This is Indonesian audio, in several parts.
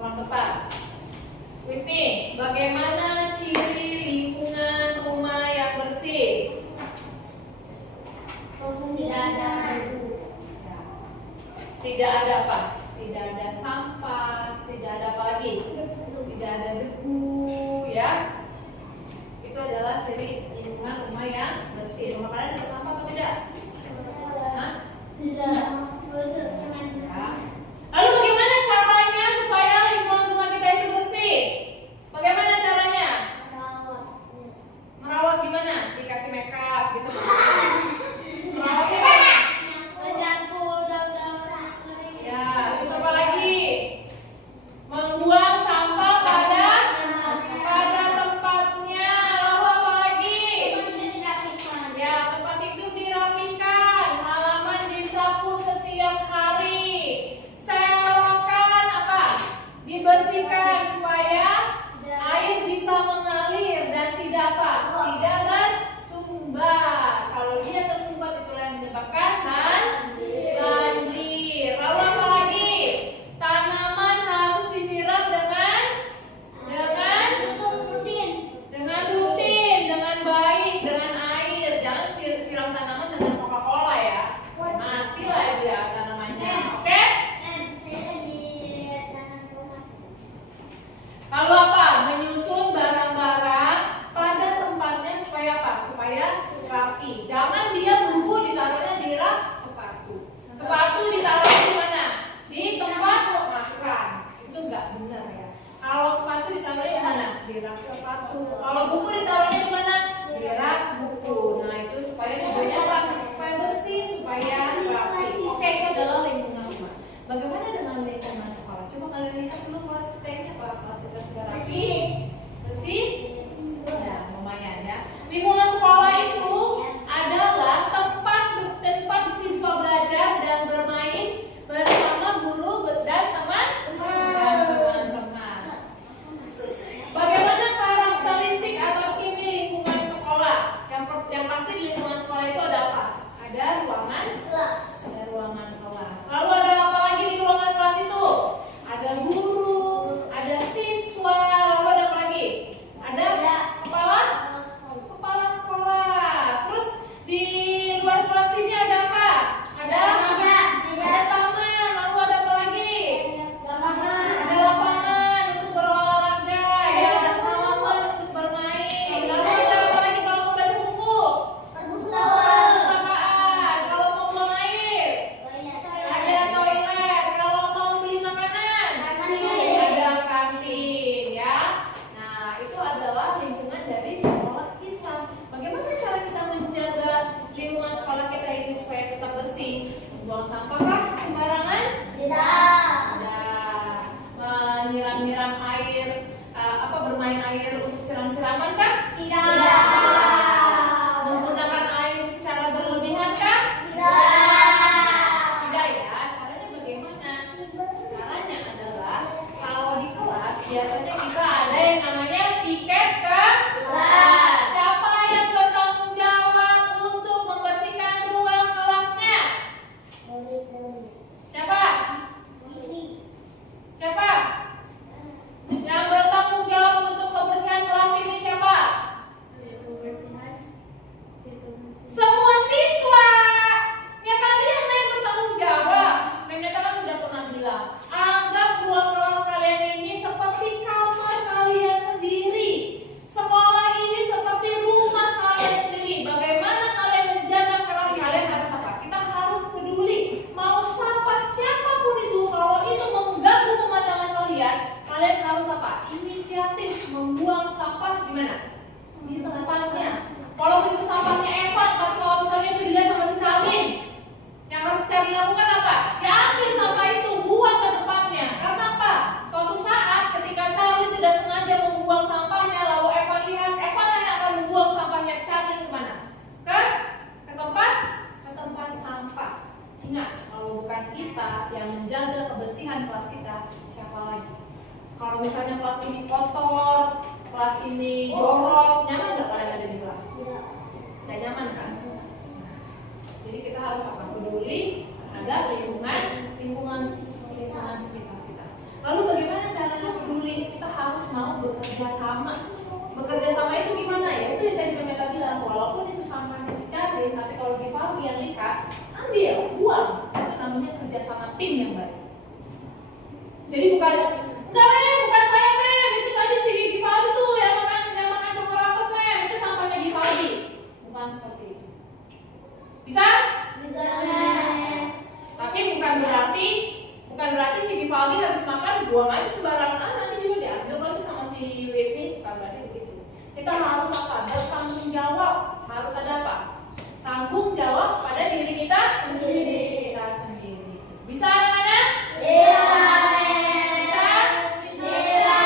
kurang tepat. Whitney, bagaimana ciri lingkungan rumah yang bersih? Tidak ada debu. Tidak ada apa? Tidak ada sampah, tidak ada apa lagi? Tidak ada debu, ya. Itu adalah ciri lingkungan rumah yang bersih. Rumah kalian ada sampah atau tidak? Hah? Tidak. Ya. Lalu bagaimana caranya supaya lingkungan rumah kita itu bersih? Bagaimana caranya? Merawat gimana? Dikasih make up gitu. Merawat gimana? Ya, terus apa lagi? Membuang sampah pada tempatnya. Lalu apa lagi? Ya, tempat itu dirapikan, halaman disapu setiap hari, selokan apa? Dibersihkan supaya air bisa mengalir dan tidak apa? Tidak bersumbat. Kalau dia tersumbat itulah yang menyebabkan banjir. Lalu apa lagi? Tanaman harus disiram dengan rutin, dengan baik, dengan air. Jangan siram tanaman dengan Coca-Cola ya. Matilah dia tanamannya. Oke? Lalu apa? Menyusun barang-barang pada tempatnya supaya apa? Supaya rapi. Jangan dia bubur ditaruhnya di rak sepatu. Sepatu ditaruh di mana? Di tempat makan. Itu nggak benar ya. Kalau sepatu ditaruhnya di mana? Di rak sepatu. Kalau buku ditaruhnya di mana? Di rak buku. Nah itu supaya tujuannya apa? Supaya bersih, supaya rapi. Oke, itu adalah lingkungan rumah. Bagaimana dengan lingkungan sekolah? Coba kalian lihat dulu kelas kita apa? Kelas kita sudah rapi? Bersih? Ya, lumayan ya. Lingkungan sekolah itu adalah tempat siswa belajar dan bermain bersama guru dan teman-teman. Bagaimana karakteristik atau ciri lingkungan sekolah? Yang pasti di lingkungan sekolah itu ada apa? Ada ruangan kelas. Lalu ada apa lagi di ruangan kelas itu? Ada guru, ada siswa, lalu ada apa lagi? Ada kepala sekolah. Terus di luar kelas ini ada apa? Ada taman, lalu ada apa lagi? Ada lapangan untuk berolahraga, ada halaman untuk bermain. Lalu ada apa lagi kalau mau baca buku? Perpustakaan. Kalau mau buang air, ada toilet. Kalau mau beli makanan, ada kantin ya. Nah, itu adalah lingkungan dari sekolah kita. Bagaimana cara kita menjaga lingkungan sekolah kita ini supaya tetap bersih? Buang sampah kah sembarangan? Tidak. Menyiram-nyiram air, bermain air untuk siram-siraman kah? Menggunakan air secara berlebihan kah? Tidak ya. Caranya bagaimana? Caranya adalah kalau di kelas biasanya kita ada yang namanya piket ke kelas. Siapa yang bertanggung jawab untuk membersihkan ruang kelasnya? Siapa? Yang bertanggung jawab untuk kebersihan kelas ini siapa? Semua siswa. Ya kalian yang bertanggung jawab. Memang kan sudah pernah bilang, anggap ruang kelas kalian ini seperti kamar kalian sendiri. Sekolah ini seperti rumah kalian sendiri. Bagaimana kalian menjaga kelas kalian harus apa? Kita harus peduli. Mau sampah siapapun itu, kalau itu mengganggu pemandangan kalian, kalian harus apa? Inisiatif membuang sampah di mana? Di tempatnya. Walaupun itu sampahnya Evan, tapi kalau misalnya itu dilihat sama si Calvin, yang harus cari lakukan apa? Ya ambil sampah itu, buang ke tempatnya. Karena apa? Suatu saat ketika Calvin tidak sengaja membuang sampahnya, lalu Evan lihat, Evan yang akan membuang sampahnya. Calvin kemana? Ke tempat sampah. Ingat, kalau bukan kita yang menjaga kebersihan kelas kita, siapa lagi? Kalau misalnya kelas ini kotor, kelas ini jorok, nyaman nggak kalian ada di kelas? Nggak nyaman kan? Jadi kita harus apa? Peduli terhadap lingkungan sekitar kita. Lalu bagaimana cara bekerja sama. Bekerja sama itu gimana ya? Itu yang tadi Meta bilang, walaupun itu sampahnya si Charlie, tapi kalau Givaldi yang lihat, ambil, buang. Itu namanya kerja sama tim yang baik. Jadi bukan, enggak Mem, bukan saya Mem, itu tadi si Givaldi tuh yang makan coklat Mem, itu sampahnya Givaldi. Bukan seperti itu. Bisa? Bisa. Tapi bukan berarti si Givaldi habis makan buang aja sembarangan, nanti juga diambil lagi sama si Whitney. Bukan berarti begitu. Kita harus apa? Bertanggung jawab. Harus ada apa? Tanggung jawab pada diri kita sendiri. Bisa anak-anak? Bisa. Bisa? Bisa.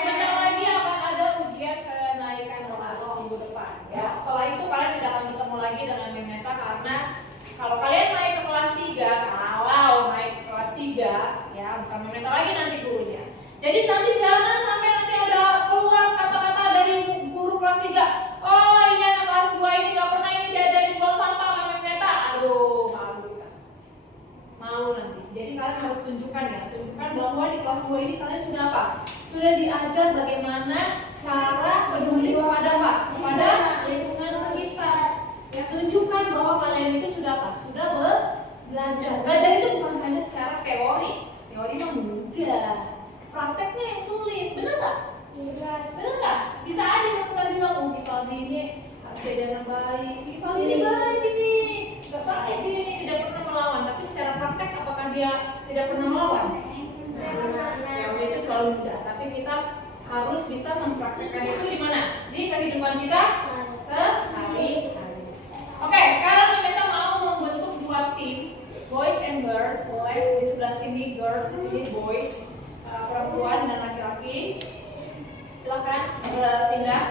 Sebentar lagi akan ada ujian kenaikan kelas minggu depan. Ya, setelah itu kalian tidak akan bertemu lagi dengan Meta karena kalau kalian naik ke kelas 3, ya bukan Meta lagi nanti gurunya. Jadi nanti jangan sampai nanti ada keluar kata-kata dari guru kelas 3. Oh, ini anak kelas 2 ini nggak pernah ini diajarin buang sampah sama Meta. Aduh, malu kita. Malu nanti. Jadi kalian harus tunjukkan bahwa di kelas 2 ini kalian sudah apa? Sudah diajar bagaimana cara peduli kepada apa? Kepada lingkungan sekitar. Ya, tunjukkan bahwa kalian itu sudah apa? Sudah belajar. Belajar itu bukan hanya secara teori. Teori mah mudah. Prakteknya yang sulit. Benar nggak? Benar nggak? Bisa aja kita bilang, oh Givaldi ini harus jadi anak baik. Givaldi ini baik ini. Gak baik ini tidak pernah melawan. Tapi secara praktek apakah dia tidak pernah melawan? Teori itu selalu mudah. Tapi kita harus bisa mempraktekkan itu di mana? Di kehidupan kita sehari-hari. Oke, sekarang kita mau membentuk dua tim, boys and girls. Boleh di sebelah sini girls, di sini boys, perempuan dan laki-laki. Silakan pindah.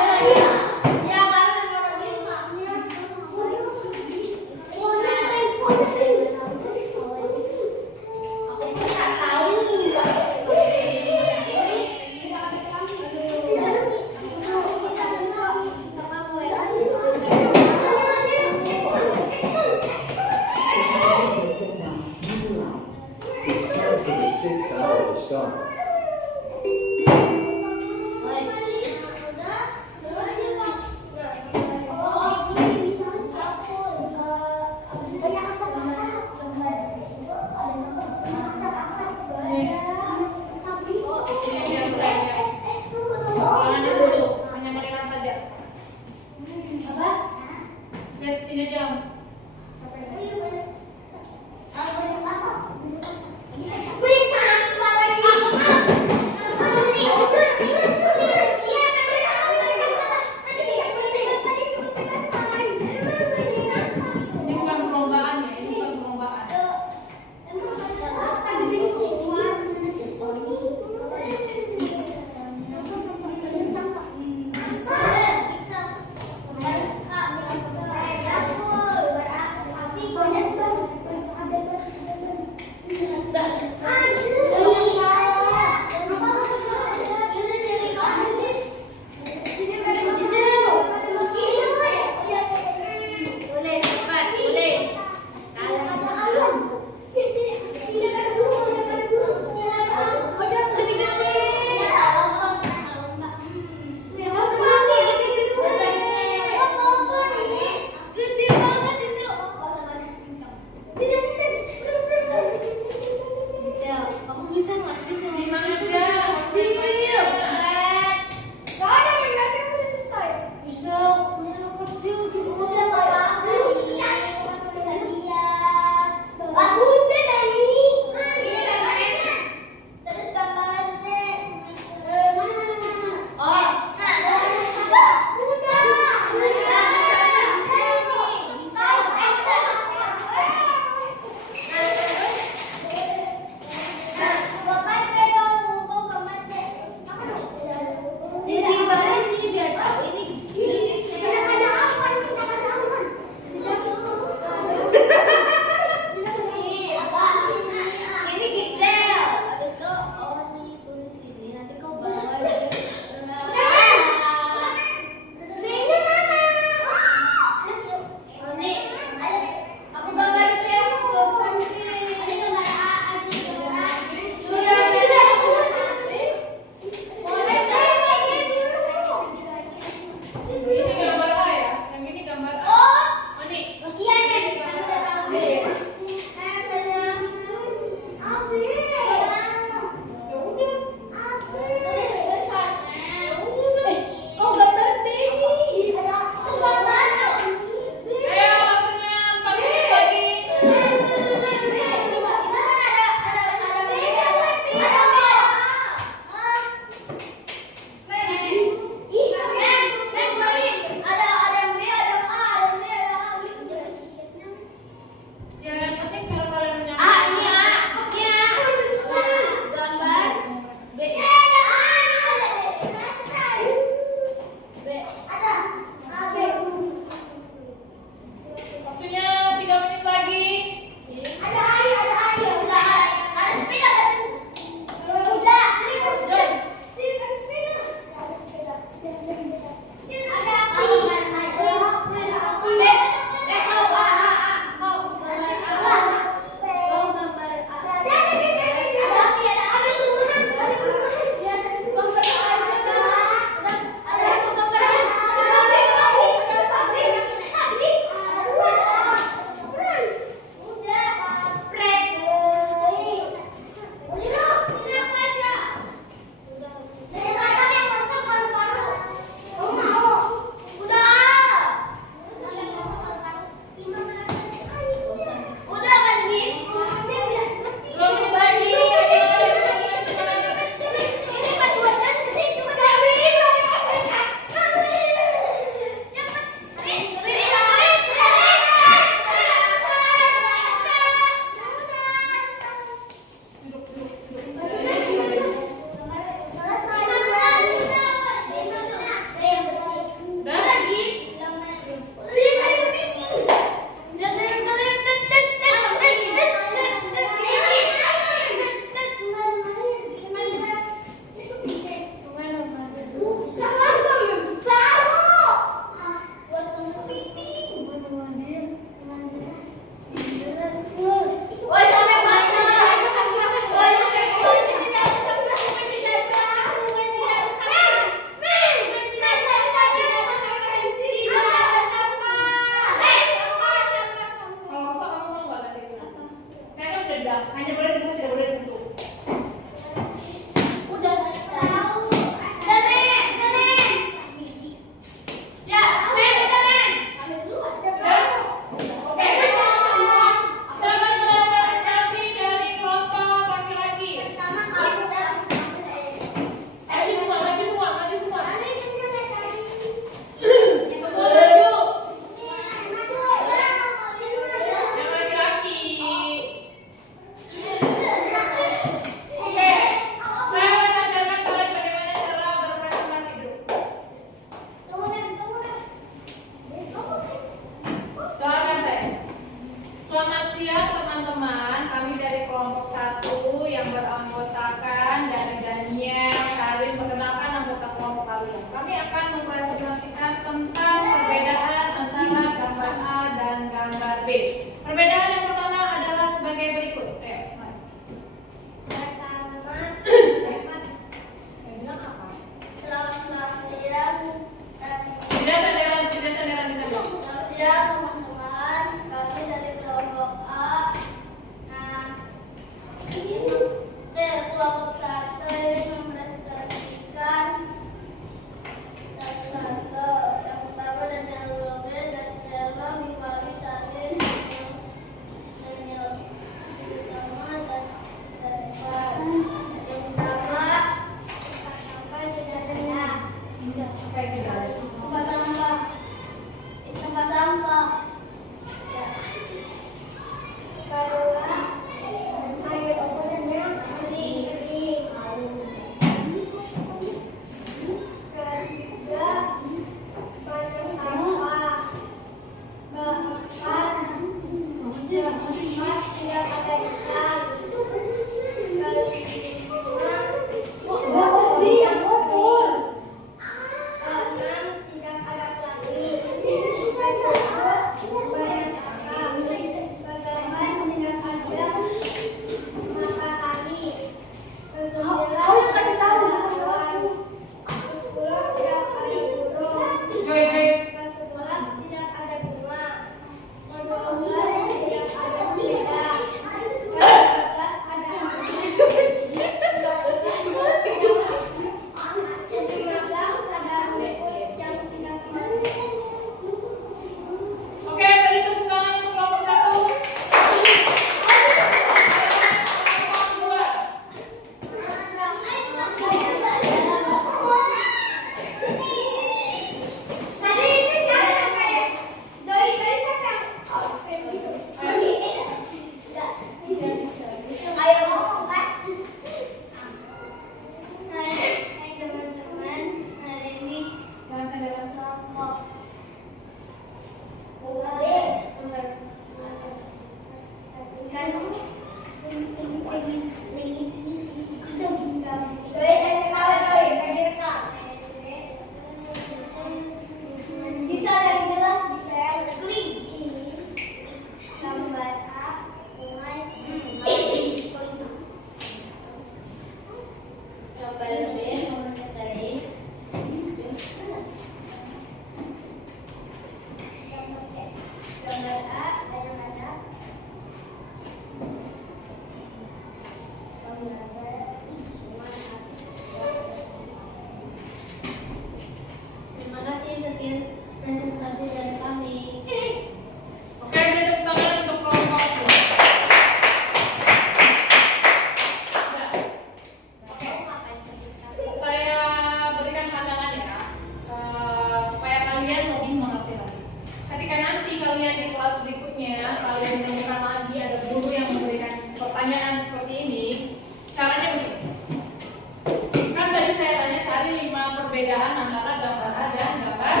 antara gambar A dan gambar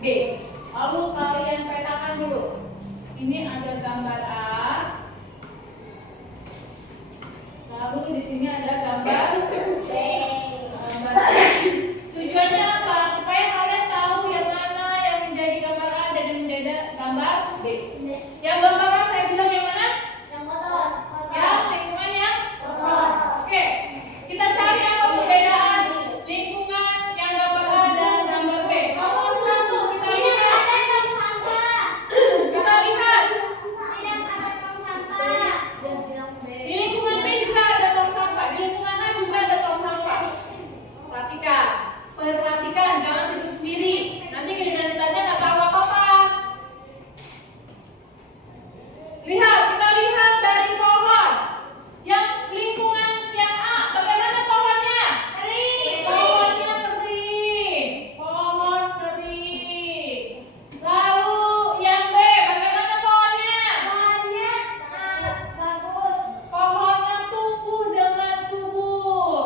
B. Lalu kalian petakan dulu. Ini ada gambar A. Lalu di sini ada gambar B. Tujuannya apa? Supaya kalian tahu yang mana yang menjadi gambar A dan yang menjadi gambar B. Yang gambar A saya bilang yang mana? Yang kotor. Yang lingkungan yang Kotor. Oke, kita cari apa perbedaan lingkungan yang gambar A dan gambar B. Nomor 1 kita Tidak lihat. ada tong sampah. Kita lihat Tidak ada tong sampah. di lingkungan B juga ada tong sampah, di lingkungan A juga ada tong sampah. Perhatikan, jangan duduk sendiri. Nanti giliran ditanya nggak tahu apa-apa. Lihat, kita lihat dari pohon. Yang lingkungan yang A, bagaimana pohonnya? Kering. Pohonnya kering. Pohon kering. Lalu yang B, bagaimana pohonnya? Pohonnya bagus. Pohonnya tumbuh dengan subur.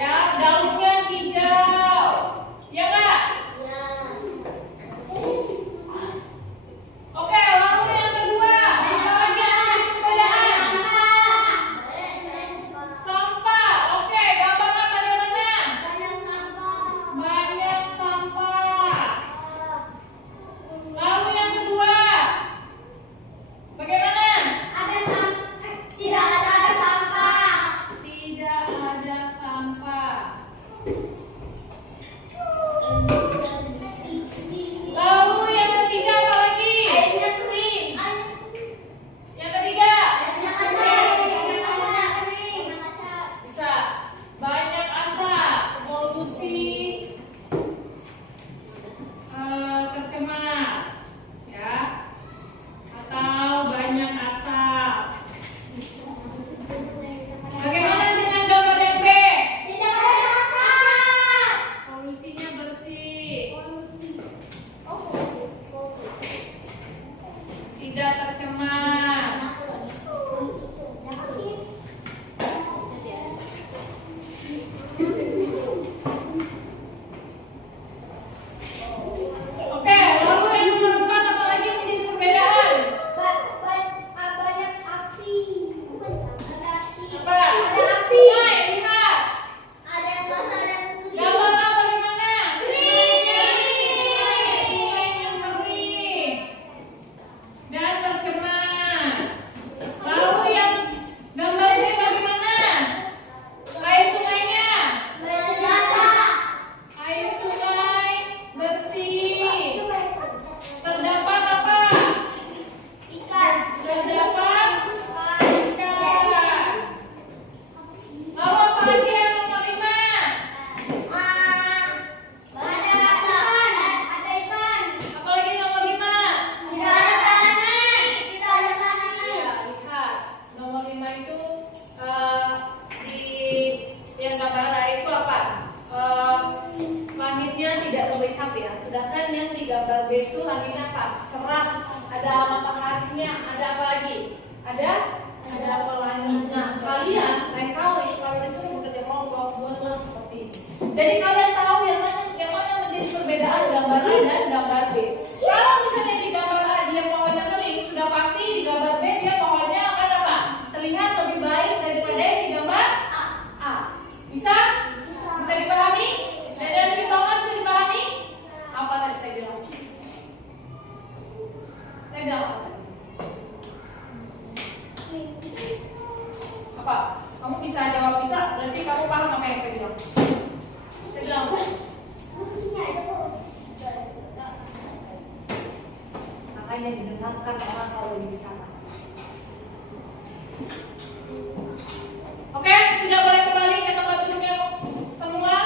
Ya, daunnya hijau. Ya nggak? Ya. Oke, lalu yang kedua. Apa lagi yang ada perbedaan? Sampah. Oke, gambarnya bagaimana? Banyak sampah. Banyak sampah. Lalu yang kedua. Bagaimana? Ada sampah. Tidak ada sampah. Tidak ada sampah. Lalu yang ketiga apa lagi? Airnya kering. Yang ketiga. Airnya kering. Bisa. Banyak asap, polusi, tercemar, ya, atau banyak asap. Bagaimana dengan gambar yang B? Tidak ada asap. Polusinya bersih, tidak tercemar. Oke, lalu yang nomor 4 apa lagi yang menjadi perbedaan? Banyak api. Ada api. Apa? Ada api. Sungai, lihat. Ada yang basah dan Gambar A bagaimana? Kering. Sungainya kering dan tercemar. Lalu yang gambar B bagaimana? Air sungainya? basah. Air sungai bersih. Terdapat apa? Ikan. Terdapat ikan. Lalu apa lagi yang nomor 5? Ada ikan. Ada ikan. Apa lagi nomor 5? Tidak ada tanah. Tidak ada tanah. Ya, lihat. Nomor 5 itu di yang gambar A itu apa? Langitnya tidak terlihat ya. Sedangkan yang di gambar B itu langitnya apa? Cerah. Ada mataharinya. Ada apa lagi? Ada pelangi. Nah, kalian lain kali kalau disuruh bekerja kelompok buatlah seperti ini. Jadi kalian tahu yang mana menjadi perbedaan gambar A dan gambar B. Kalau misalnya di gambar A dia pohonnya kering, sudah pasti di gambar B dia pohonnya akan apa? Terlihat lebih baik daripada yang di gambar A. Bisa? Bisa dipahami? Dari segi banget bisa dipahami? Apa tadi saya bilang? Saya bilang apa tadi? Apa? Kamu bisa jawab bisa, berarti kamu paham apa yang saya bilang. Saya bilang apa? Makanya didengarkan orang kalau bicara. Oke, sudah boleh kembali ke tempat duduknya semua.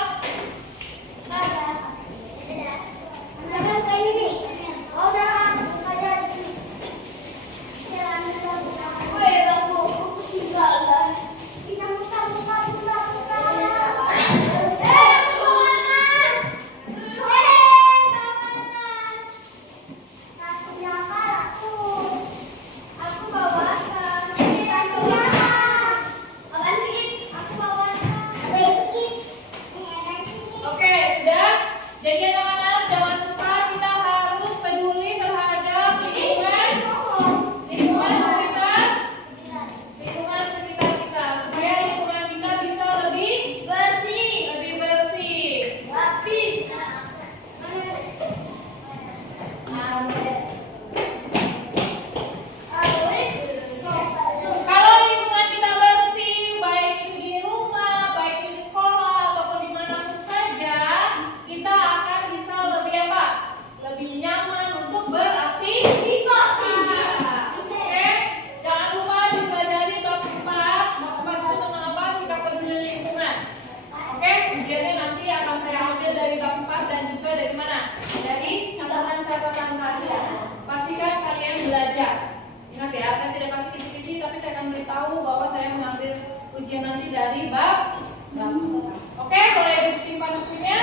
materi ujian nanti dari bab 8. Oke, boleh disimpan bukunya.